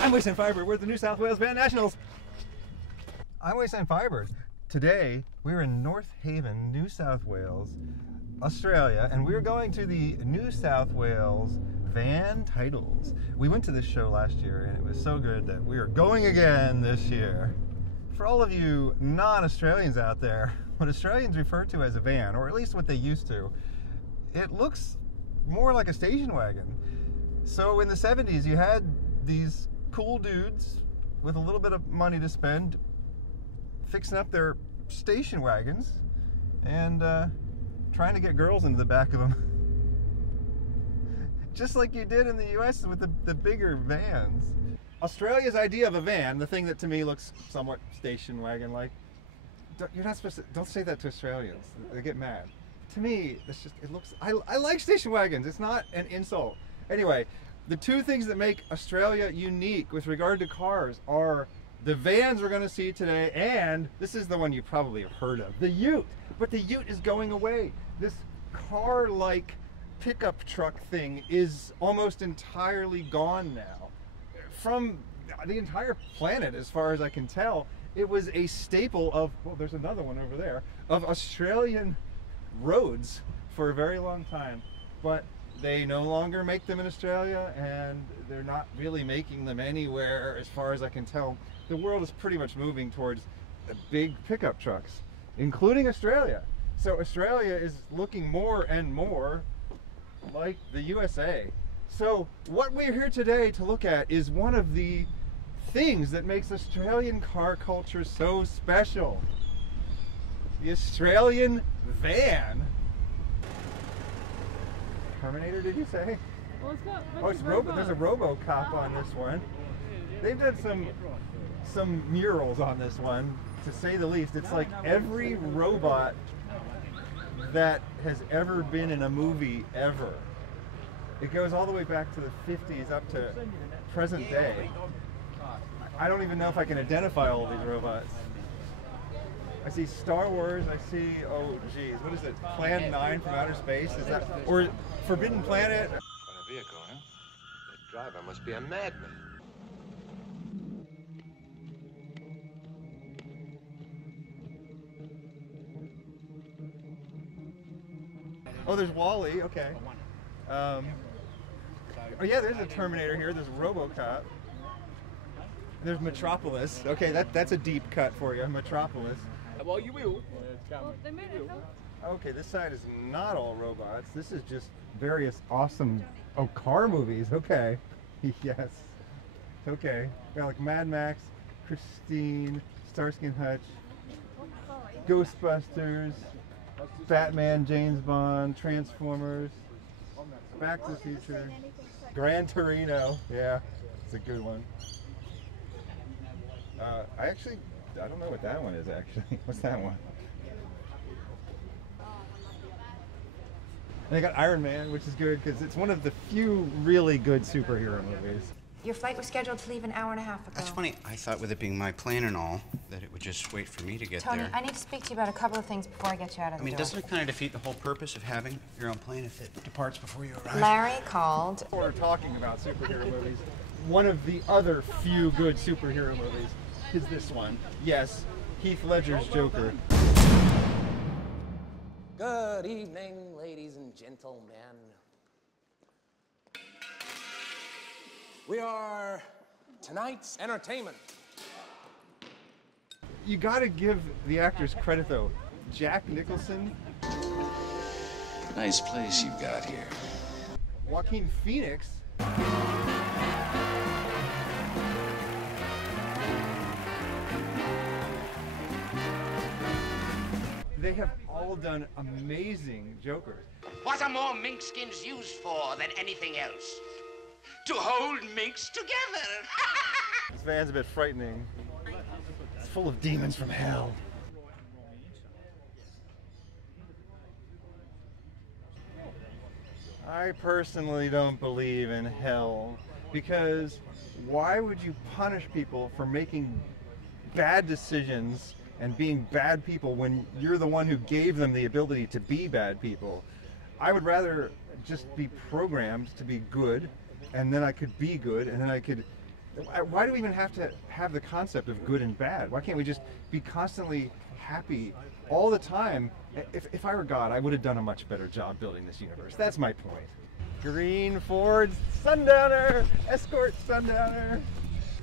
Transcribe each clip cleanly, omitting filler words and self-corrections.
I'm Wasteland Firebird. We're at the New South Wales Van Nationals. I'm Wasteland Firebird. Today, we're in North Haven, New South Wales, Australia, and we're going to the New South Wales Van Titles. We went to this show last year, and it was so good that we are going again this year. For all of you non-Australians out there, what Australians refer to as a van, or at least what they used to, it looks more like a station wagon. So in the 70s, you had these cool dudes with a little bit of money to spend fixing up their station wagons and trying to get girls into the back of them. Just like you did in the US with the bigger vans. Australia's idea of a van, the thing that to me looks somewhat station wagon like, you're not supposed to, don't say that to Australians, they get mad. To me, it's just, it looks, I like station wagons, it's not an insult. Anyway, the two things that make Australia unique with regard to cars are the vans we're going to see today, and this is the one you probably have heard of, the Ute. But the Ute is going away. This car-like pickup truck thing is almost entirely gone now. From the entire planet, as far as I can tell, it was a staple of, well, there's another one over there, of Australian roads for a very long time. But they no longer make them in Australia, and they're not really making them anywhere, as far as I can tell. The world is pretty much moving towards the big pickup trucks, including Australia. So Australia is looking more and more like the USA. So what we're here today to look at is one of the things that makes Australian car culture so special. The Australian van. Terminator, did you say? Well, it's got there's a RoboCop on this one. They've done some murals on this one, to say the least. It's like every robot that has ever been in a movie ever. It goes all the way back to the 50s up to present day. I don't even know if I can identify all these robots. I see Star Wars, I see, oh geez, what is it? Plan 9 from outer space? Is that, or Forbidden Planet? What a vehicle, huh? The driver must be a madman. Oh, there's Wall-E, okay. Oh yeah, there's a Terminator here, there's RoboCop. There's Metropolis. Okay, that's a deep cut for you, Metropolis. Well, you will. Okay, this side is not all robots. This is just various awesome, car movies. Okay. Yes. Okay. Got like Mad Max, Christine, Starsky and Hutch, Ghostbusters, Batman, James Bond, Transformers, Back to the Future, Gran Torino. Yeah, it's a good one. I don't know what that one is actually. What's that one? And they got Iron Man, which is good because it's one of the few really good superhero movies. Your flight was scheduled to leave an hour and a half ago. That's funny. I thought with it being my plane and all, that it would just wait for me to get Tony, there. I need to speak to you about a couple of things before I get you out of the door. doesn't it kind of defeat the whole purpose of having your own plane if it departs before you arrive? Larry called. We're talking about superhero movies. One of the other few good superhero movies is this one. Yes, Heath Ledger's Joker. Good evening, ladies and gentlemen. We are tonight's entertainment. You gotta give the actors credit though. Jack Nicholson. Nice place you've got here. Joaquin Phoenix. They have all done amazing Jokers. What are more mink skins used for than anything else? To hold minks together. This van's a bit frightening. It's full of demons from hell. I personally don't believe in hell, because why would you punish people for making bad decisions and being bad people when you're the one who gave them the ability to be bad people? I would rather just be programmed to be good, and then I could be good, and then I could Why do we even have to have the concept of good and bad? Why can't we just be constantly happy all the time? If I were God, I would have done a much better job building this universe. That's my point. Green Ford Sundowner, Escort Sundowner.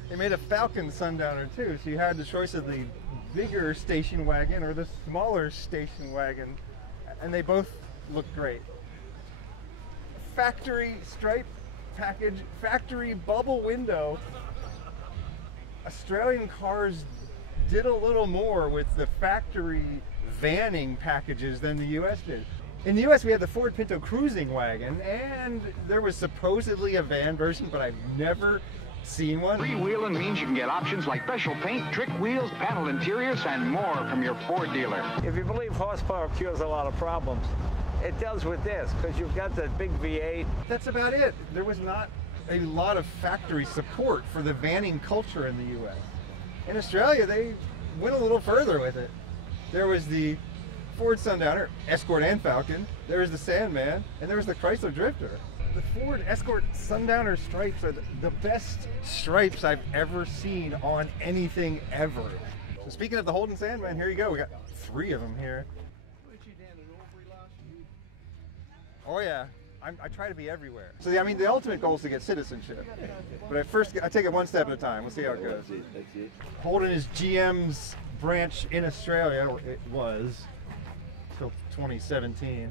They made a Falcon Sundowner too, so you had the choice of the bigger station wagon or the smaller station wagon, and they both look great. Factory stripe package, factory bubble window. Australian cars did a little more with the factory vanning packages than the US did. In the US we had the Ford Pinto cruising wagon, and there was supposedly a van version, but I've never seen one. Freewheeling means you can get options like special paint, trick wheels, panel interiors, and more from your Ford dealer. If you believe horsepower cures a lot of problems, it does with this, because you've got the big V8. That's about it. There was not a lot of factory support for the vanning culture in the US. In Australia, they went a little further with it. There was the Ford Sundowner, Escort and Falcon. There was the Sandman, and there was the Chrysler Drifter. The Ford Escort Sundowner stripes are the best stripes I've ever seen on anything ever. So speaking of the Holden Sandman, here you go. We got 3 of them here. Oh yeah, I try to be everywhere. So I mean, the ultimate goal is to get citizenship. But I take it one step at a time. We'll see how it goes. That's it. Holden is GM's branch in Australia. It was till 2017.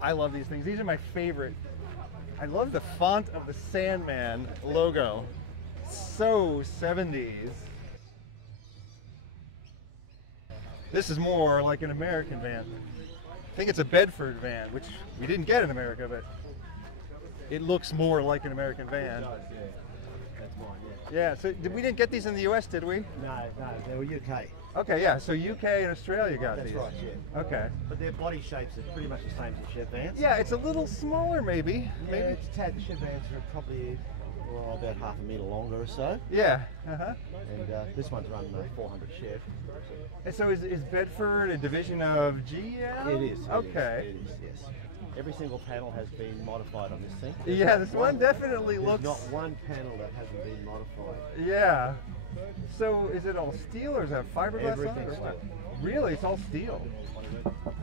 I love these things. These are my favorite. I love the font of the Sandman logo. So 70s. This is more like an American van. I think it's a Bedford van, which we didn't get in America, but it looks more like an American van. That's mine, Yeah, so we didn't get these in the US, did we? No, they were UK. Okay, yeah, so UK and Australia got That's these. right, yeah. Okay. But their body shapes are pretty much the same as the Chev vans. Yeah, it's a little smaller maybe. Yeah, Maybe. it's a tad. The Chev vans are probably about half a metre longer or so. Yeah, uh-huh. And this one's run 400 Chev. And so is Bedford a division of GM? It is. Okay. It is, yes. Every single panel has been modified on this thing. Yeah, this one definitely There's looks... not one panel that hasn't been modified. Yeah. So is it all steel or is that fiberglass on it? Everything's or what? steel. Really? It's all steel?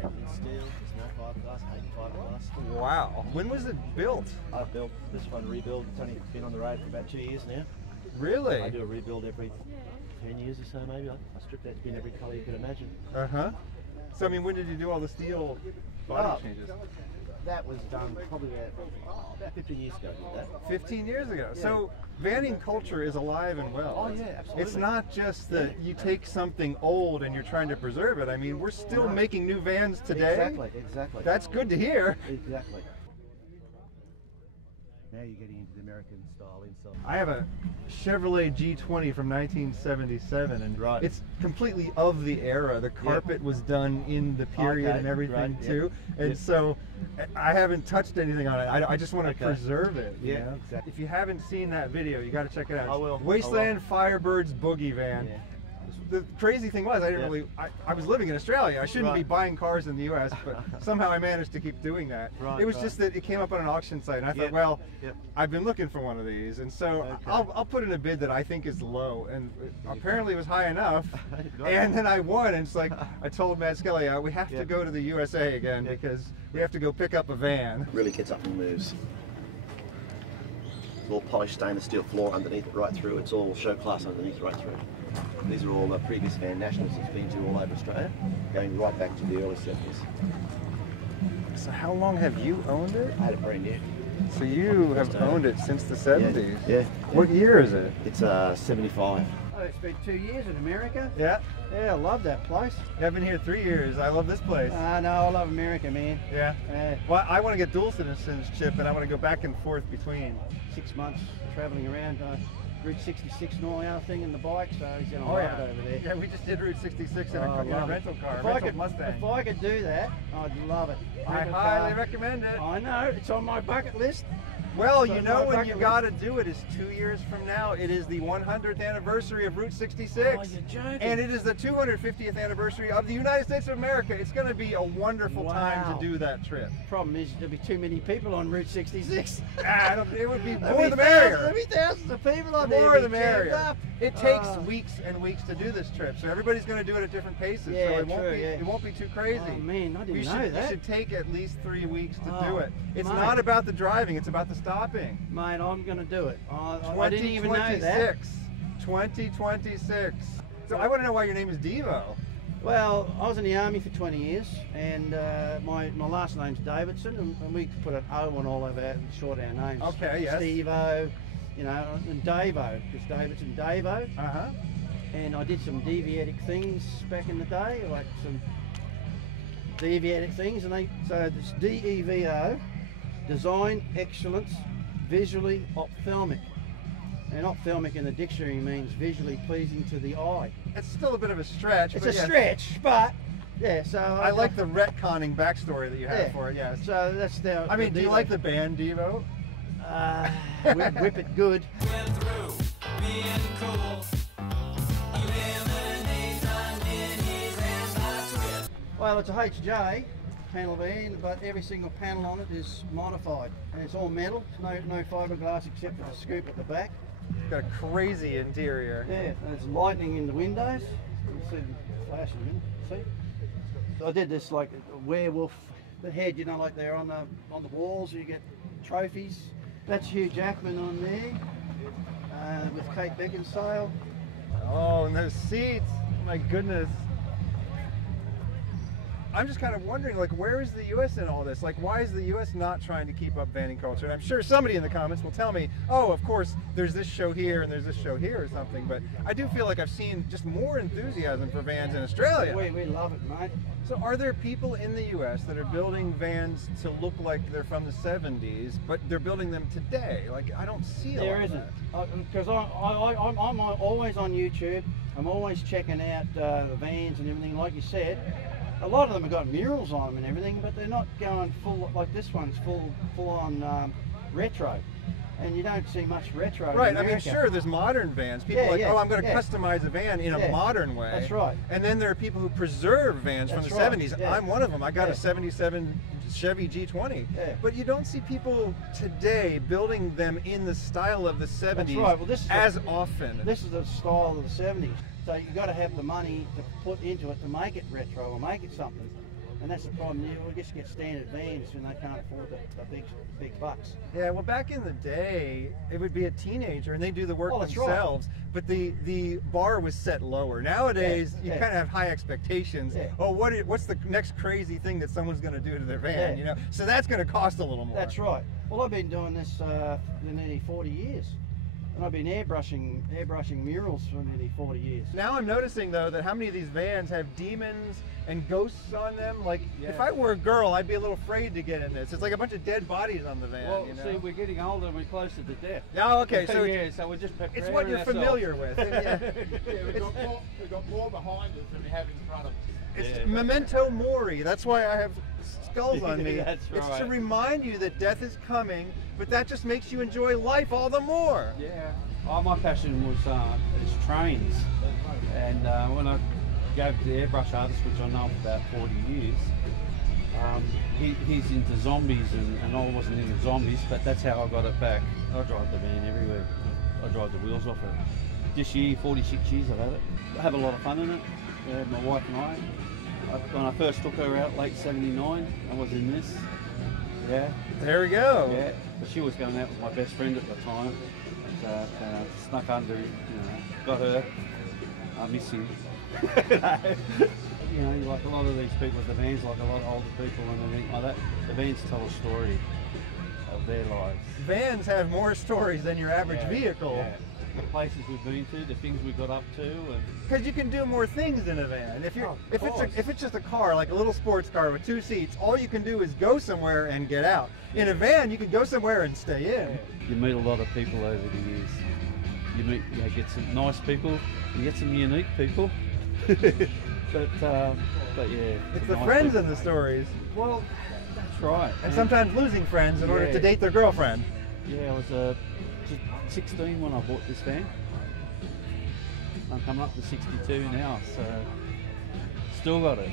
Everything's steel, there's no fiberglass, ain't fiberglass. Wow. When was it built? I built this one rebuild. It's only been on the road for about 2 years now. Really? I do a rebuild every 10 years or so maybe. I strip that in every colour you can imagine. Uh-huh. So I mean, when did you do all the steel body changes? That was done probably about 15 years ago. I did that. 15 years ago. Yeah. So vanning culture is alive and well. Oh yeah, absolutely. It's not just that you take something old and you're trying to preserve it. I mean, we're still making new vans today. Exactly. That's good to hear. Exactly. Now you're getting into the American style inside. I have a Chevrolet G20 from 1977, and Right. it's completely of the era. The carpet was done in the period Okay, and everything right, too, and Yep. so I haven't touched anything on it. I just want to Okay. preserve it. you Yeah, know? exactly. If you haven't seen that video, you got to check it out. I will. Wasteland Firebirds Boogie Van. Yeah. The crazy thing was, I didn't Yeah. really. I was living in Australia. I shouldn't be Right. buying cars in the U.S., but somehow I managed to keep doing that. Right, it was right. just that it came up on an auction site, and I Yep. thought, well, Yep. I've been looking for one of these, and so Okay. I'll put in a bid that I think is low, and apparently it was high enough. Got And it. then I won, and it's like I told Matt Skelly, we have to Yep. go to the USA again Yep. because we have to go pick up a van. Really gets up and moves. It's all polished stainless steel floor underneath it right through. It's all show class underneath right through. These are all previous van nationals it's been to all over Australia, going right back to the early 70s. So how long have you owned it? I had it brand new. So you have owned it since the 70s? Yeah. What year is it? It's 75. I spent 2 years in America. Yeah. Yeah, I love that place. I've been here 3 years. I love this place. I know, I love America, man. Yeah. Uh, Well, I want to get dual citizenship, and I want to go back and forth between. 6 months traveling around Route 66 and all our thing in the bike, so he's going to Oh love yeah. it over there. Yeah, we just did Route 66 in Oh, I a love it. rental car, If a I rental could, Mustang. If I could do that, I'd love it. I Rental highly car. recommend it. I know, it's on my bucket list. Well, So you it's know my when bucket you list. got to do it is 2 years from now. It is the 100th anniversary of Route 66. Oh, you're joking. And it is the 250th anniversary of the United States of America. It's going to be a wonderful time Wow. to do that trip. Problem is, there'll be too many people on Route 66. It would be There'll more be the merrier. There'll be thousands of people on there. More the It'll be jammed merrier. up. It takes weeks and weeks to do this trip, so everybody's going to do it at different paces. Yeah, so it won't true, be yeah. it won't be too crazy. Oh, man, I didn't we know should, that. It should take at least 3 weeks to do Oh, it. It's mate. not about the driving; it's about the stopping. Mate, I'm going to do it. I didn't even know that. 2026. So I want to know why your name is Devo. Well, I was in the army for 20 years, and my last name's Davidson, and we put an O on all of our short our names. Okay, yes. Steve-O, you know, and Davo, because Davidson Davo. Uh-huh. And I did some deviatic things back in the day, like some deviatic things, and so this DEVO, Design Excellence Visually Ophthalmic. And ophthalmic in the dictionary means visually pleasing to the eye. It's still a bit of a stretch. It's but a yeah. stretch, but yeah. So I like the retconning backstory that you have for it. Yes. So that's the. I mean, do you Devo. like the band Devo? Whip it good. Well, it's a HJ panel van, but every single panel on it is modified, and it's all metal. No fiberglass except for the scoop at the back. Got a crazy interior. Yeah, and it's lightning in the windows. You see them flashing, you see? So I did this like a werewolf, the head, you know, like they're on the walls. You get trophies. That's Hugh Jackman on there with Kate Beckinsale. Oh, and those seats! My goodness. I'm just kind of wondering, like, where is the U.S. in all this? Like, why is the U.S. not trying to keep up vanning culture? And I'm sure somebody in the comments will tell me, oh, of course, there's this show here and there's this show here or something. But I do feel like I've seen just more enthusiasm for vans in Australia. We love it, mate. So are there people in the U.S. that are building vans to look like they're from the 70s, but they're building them today? Like, I don't see a lot There of isn't, that. because I'm always on YouTube. I'm always checking out the vans and everything, like you said. A lot of them have got murals on them and everything, but they're not going full, like this one's full on retro. And you don't see much retro Right, in I mean, America. sure, there's modern vans. People are like, oh, I'm going to customize a van in a modern way. That's right. And then there are people who preserve vans from the 70s. Yeah. I'm one of them. I got a 77 Chevy G20. Yeah. But you don't see people today building them in the style of the 70s That's right. Well, this is as often. This is the style of the 70s. So you've got to have the money to put into it to make it retro or make it something. And that's the problem. You just get standard vans when they can't afford the big bucks. Yeah, well, back in the day, it would be a teenager and they do the work that's themselves, but the bar was set lower. Nowadays, you kind of have high expectations. Yeah. Oh, what's the next crazy thing that someone's going to do to their van? You know, so that's going to cost a little more. That's right. Well, I've been doing this for nearly 40 years. And I've been airbrushing murals for nearly 40 years. Now I'm noticing though that how many of these vans have demons and ghosts on them. Like if I were a girl, I'd be a little afraid to get in this. It's like a bunch of dead bodies on the van. Well, you know? see, we're getting older and we're closer to death. Oh, okay. So yeah, so we're just preparing it's what you're ourselves. familiar with. We've got more behind us than we have in front of us. It's memento mori. That's why I have skulls on me. That's It's right. to remind you that death is coming, but that just makes you enjoy life all the more. Yeah. Oh, my passion was is trains, and when I gave to the airbrush artist, which I know for about 40 years, he's into zombies, and I wasn't into zombies, but that's how I got it back. I drive the van everywhere. I drive the wheels off it. This year, 46 years I've had it. I have a lot of fun in it. Yeah, my wife and I. When I first took her out, late '79, I was in this. Yeah. There we go. Yeah. But she was going out with my best friend at the time. So snuck under, got her. I miss you. You know, like a lot of these people with the vans, like a lot of older people and everything like that, the vans tell a story of their lives. Vans have more stories than your average Yeah, vehicle. yeah. The places we've been to, the things we got up to, and Because you can do more things in a van. If it's just a car, like a little sports car with 2 seats, all you can do is go somewhere and get out. In a van, you can go somewhere and stay in. you meet a lot of people over the years. You get some nice people, you get some unique people. but yeah. It's the nice friends people. in the stories. Well, that's right. And sometimes losing friends in order to date their girlfriend. Yeah, I was just 16 when I bought this van. I'm coming up to 62 now, so still got it.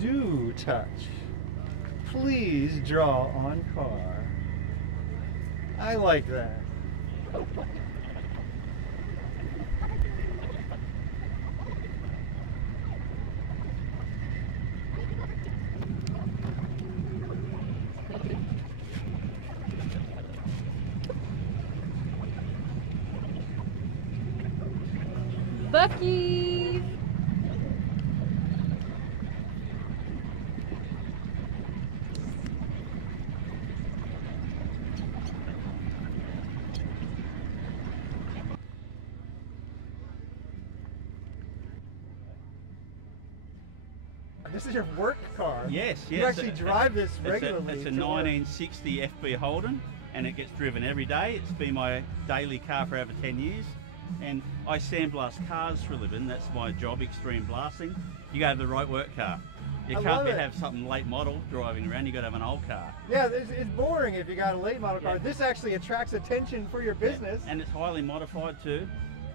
Do touch. Please draw on car. I like that. Bucky! This is your work car. Yes, yes. You actually drive this regularly. It's a to work. 1960 FB Holden, and it gets driven every day. It's been my daily car for over 10 years. And I sandblast cars for a living. That's my job, extreme blasting. You go to the right work car. You can't have something late model driving around. You got to have an old car. Yeah, it's boring if you got a late model car. This actually attracts attention for your business. And it's highly modified too.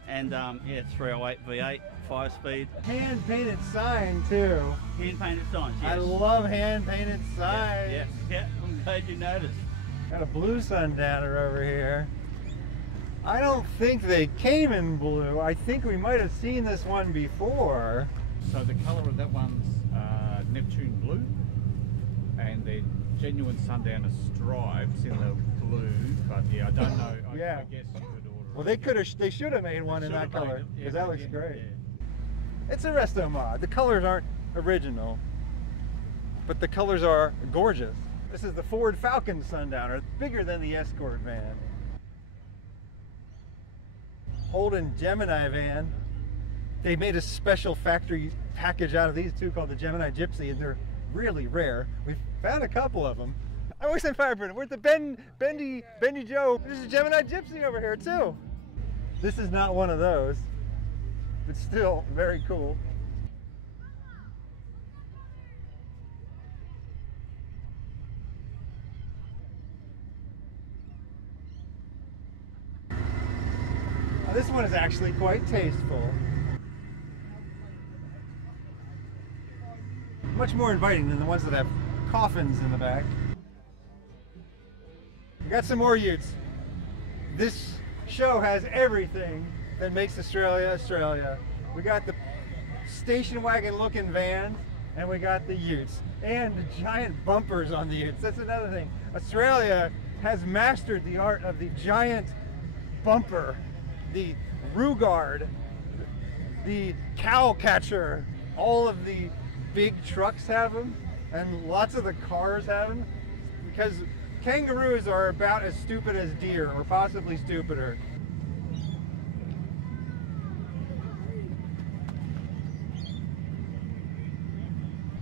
And yeah, 308 V8, 5-speed. Hand painted sign too. Hand painted signs. Yes. I love hand painted signs. Yeah. I'm glad you noticed. Got a blue sundowner over here. I don't think they came in blue. I think we might have seen this one before. So the colour of that one's Neptune blue, and they're genuine sundowner stripes in the blue. But yeah, I don't know. I guess you could order. Well, they should have made one in that color because that looks great. Yeah. It's a resto mod. The colors aren't original, but the colors are gorgeous. This is the Ford Falcon Sundowner, bigger than the Escort van. Holden Gemini van. They made a special factory package out of these two called the Gemini Gypsy, and they're really rare. We found a couple of them. I wish I fired We're at the Bendy Joe. There's a Gemini Gypsy over here too. This is not one of those, but still very cool. Now, this one is actually quite tasteful. Much more inviting than the ones that have coffins in the back. We got some more utes. This show has everything that makes Australia, Australia. We got the station wagon looking vans, and we got the utes, and the giant bumpers on the utes. That's another thing. Australia has mastered the art of the giant bumper, the Rugard, the cow catcher. All of the big trucks have them, and lots of the cars have them, because kangaroos are about as stupid as deer, or possibly stupider.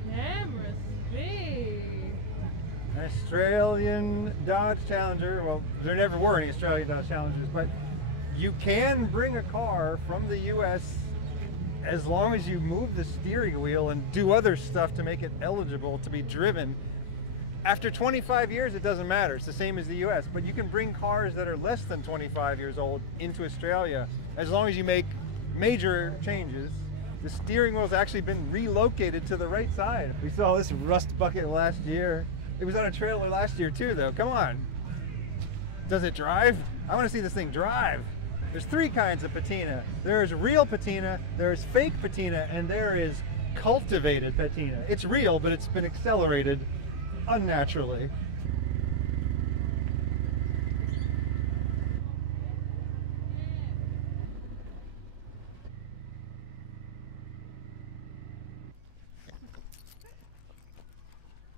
Camera speed. An Australian Dodge Challenger. Well, there never were any Australian Dodge Challengers, but you can bring a car from the US as long as you move the steering wheel and do other stuff to make it eligible to be driven. After 25 years, it doesn't matter. It's the same as the US, but you can bring cars that are less than 25 years old into Australia as long as you make major changes. The steering wheel's actually been relocated to the right side. We saw this rust bucket last year. It was on a trailer last year too, though. Come on. Does it drive? I want to see this thing drive. There's three kinds of patina. There's real patina, there's fake patina, and there is cultivated patina. It's real, but it's been accelerated unnaturally.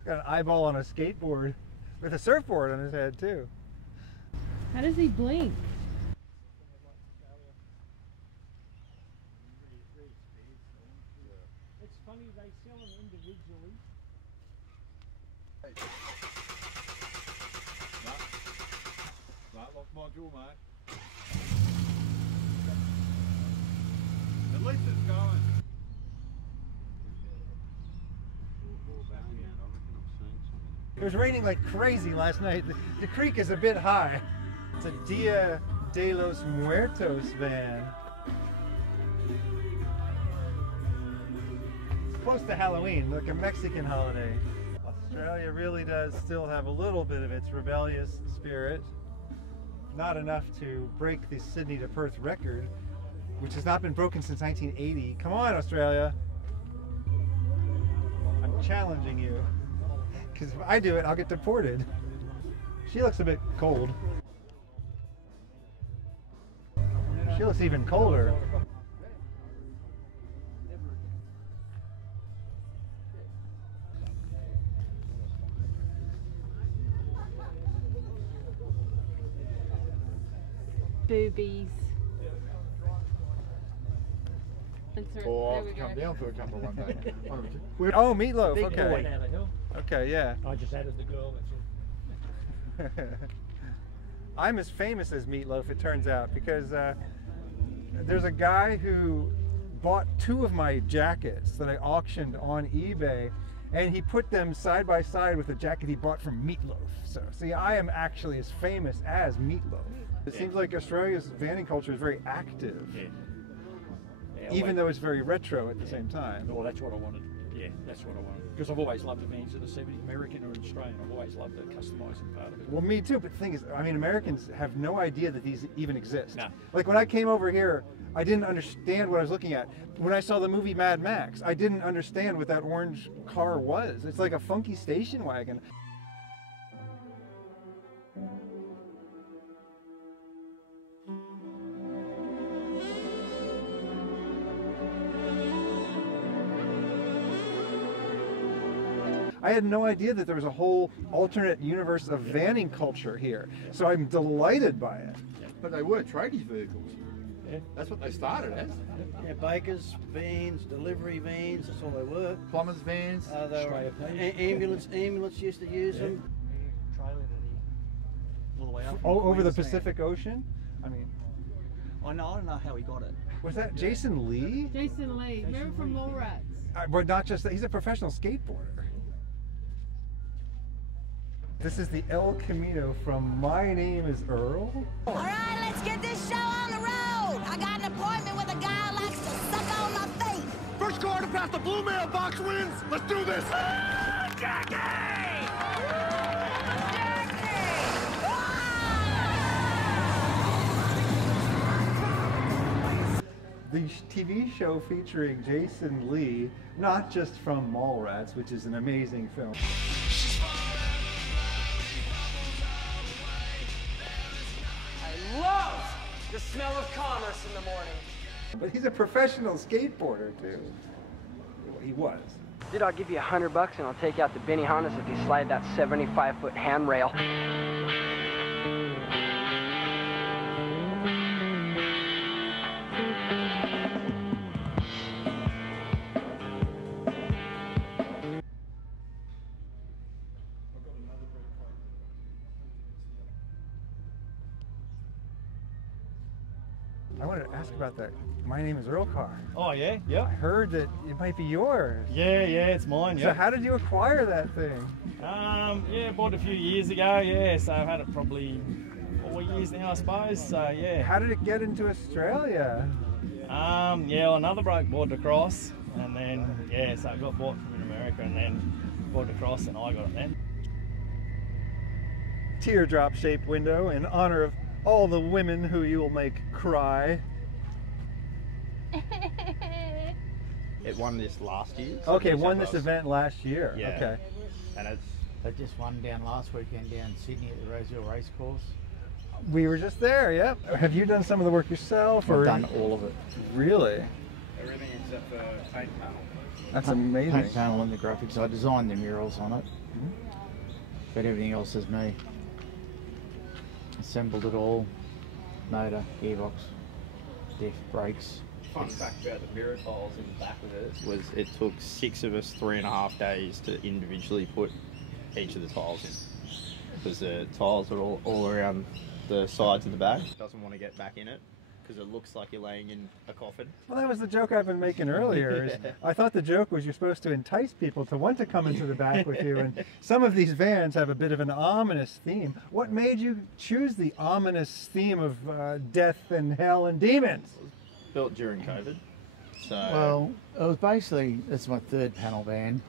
Got an eyeball on a skateboard with a surfboard on his head too. How does he blink? It's funny, they sell them individually. module, mate. At least it's going. It was raining like crazy last night. The creek is a bit high. It's a Dia de los Muertos van. It's close to Halloween, like a Mexican holiday. Australia really does still have a little bit of its rebellious spirit. Not enough to break the Sydney to Perth record, which has not been broken since 1980. Come on, Australia. I'm challenging you. Because if I do it, I'll get deported. She looks a bit cold. She looks even colder. Boobies. Or I'll have to come down for a couple one day. Oh, meatloaf. Big Okay. boy. Down the hill. Okay, yeah. I just added the girl, that's all. I'm as famous as Meatloaf, it turns out, because there's a guy who bought 2 of my jackets that I auctioned on eBay, and he put them side by side with a jacket he bought from Meatloaf. So, see, I am actually as famous as Meatloaf. It seems like Australia's vanning culture is very active, even though it's very retro at the same time. Well, that's what I wanted. Yeah, that's what I wanted. Because I've always loved the vans of the 70s, American or Australian. I've always loved the customising part of it. Well, me too, but the thing is, I mean, Americans have no idea that these even exist. No. Like when I came over here, I didn't understand what I was looking at. When I saw the movie Mad Max, I didn't understand what that orange car was. It's like a funky station wagon. I had no idea that there was a whole alternate universe of vanning culture here. So I'm delighted by it. But they were tradies vehicles. Yeah. That's what they started as. Yeah, bakers, vans, delivery vans, that's all they were. Plumbers vans. They were ambulance used to use them. Trailer that he all the way up. Oh, over the Pacific Ocean? I mean, I don't know how he got it. Was that Jason Lee? Jason Lee. Remember from Mallrats? But not just that, he's a professional skateboarder. This is the El Camino from My Name is Earl. All right, let's get this show on the road. I got an appointment with a guy who likes to suck on my face. First car to pass the blue mailbox wins. Let's do this. Jackie! The TV show featuring Jason Lee, not just from Mallrats, which is an amazing film. Love the smell of commerce in the morning. But he's a professional skateboarder too. He was. Dude, I'll give you $100 and I'll take out the Benny Hondas if you slide that 75-foot handrail. I wanted to ask about that My Name is Earl car. Oh yeah, yeah. I heard that it might be yours. Yeah, it's mine. So how did you acquire that thing? Yeah, bought it a few years ago. Yeah, so I've had it probably 4 years now, I suppose. So yeah. How did it get into Australia? Yeah, another bloke bought it across, and then yeah, so it got bought from America, and then bought it across, and I got it then. Teardrop-shaped window in honor of all the women who you'll make cry. It won this last year. Okay, won this event last year. Yeah. Okay. And they just won down last weekend down in Sydney at the Rosehill Racecourse. We were just there, yep. Have you done some of the work yourself? I've done all of it. Really? Everything except for paint panel. That's amazing. Paint panel and the graphics. I designed the murals on it. But everything else is me. Assembled it all. Motor, gearbox, diff, brakes. Fun fact about the mirror tiles in the back of it was it took 6 of us 3.5 days to individually put each of the tiles in. Because the tiles were all around the sides of the back. Doesn't want to get back in it because it looks like you're laying in a coffin. Well, that was the joke I've been making earlier. Is I thought the joke was you're supposed to entice people to want to come into the back with you, and some of these vans have a bit of an ominous theme. What made you choose the ominous theme of death and hell and demons? Built during COVID. So well, it was basically, it's my third panel van.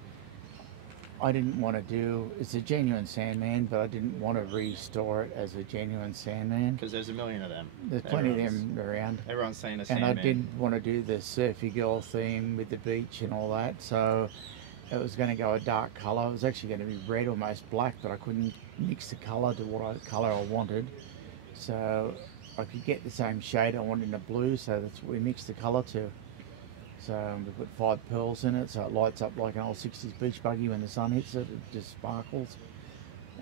I didn't want to do, it's a genuine Sandman, but I didn't want to restore it as a genuine Sandman. Because there's a million of them. There's plenty of them around. Everyone's saying a And Sandman. I didn't want to do the surfy girl theme with the beach and all that, so it was going to go a dark colour. It was actually going to be red, almost black, but I couldn't mix the colour to what colour I wanted. So I could get the same shade I wanted in a blue, so that's what we mixed the colour to. So we put 5 pearls in it, so it lights up like an old 60s beach buggy when the sun hits it. It just sparkles.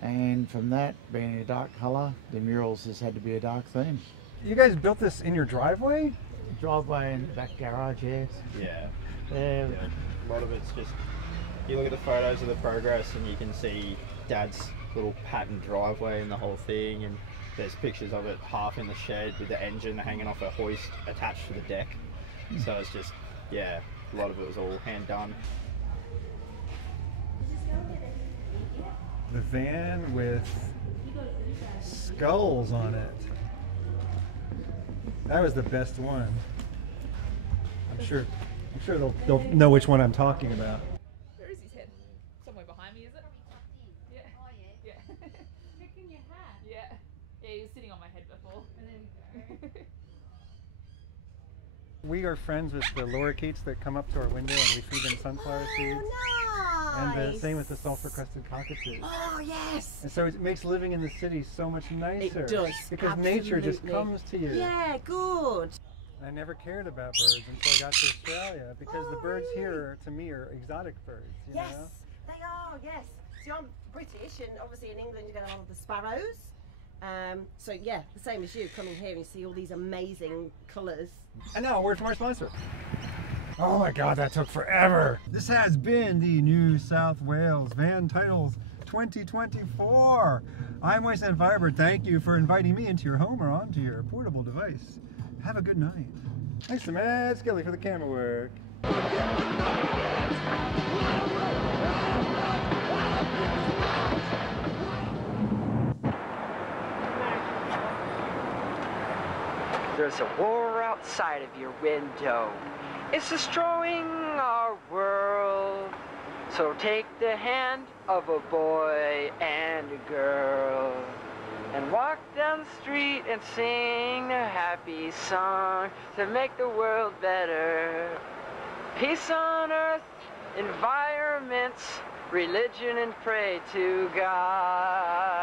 And from that, being a dark colour, the murals just had to be a dark theme. You guys built this in your driveway? Driveway and the back garage, yes. Yeah. Yeah. A lot of it's just, you look at the photos of the progress and you can see Dad's little patterned driveway and the whole thing, and there's pictures of it half in the shed with the engine hanging off a hoist attached to the deck. So it's just, yeah, a lot of it was all hand done. The van with skulls on it. That was the best one. I'm sure they'll know which one I'm talking about. Where is his head? Somewhere behind me, is it? Yeah. Oh yeah. Yeah. Picking your hat. Yeah. Yeah, he was sitting on my head before. And then We are friends with the lorikeets that come up to our window and we feed them sunflower seeds. Nice. And the same with the sulfur-crested cockatoos. Oh, yes. And so it makes living in the city so much nicer. It does. Because nature just absolutely. comes to you. Yeah, good. I never cared about birds until I got to Australia because the birds here, to me, are exotic birds. You Yes, know? they are, yes. See, I'm British, and obviously in England you get a lot of the sparrows. So yeah, the same as you, coming here and you see all these amazing colours. And now a word from our sponsor. Oh my God, that took forever. This has been the New South Wales Van Titles 2024. I'm Wasteland Firebird. Thank you for inviting me into your home or onto your portable device. Have a good night. Thanks to Matt Skilly for the camera work. There's a war outside of your window. It's destroying our world. So take the hand of a boy and a girl and walk down the street and sing a happy song to make the world better. Peace on earth, environments, religion, and pray to God.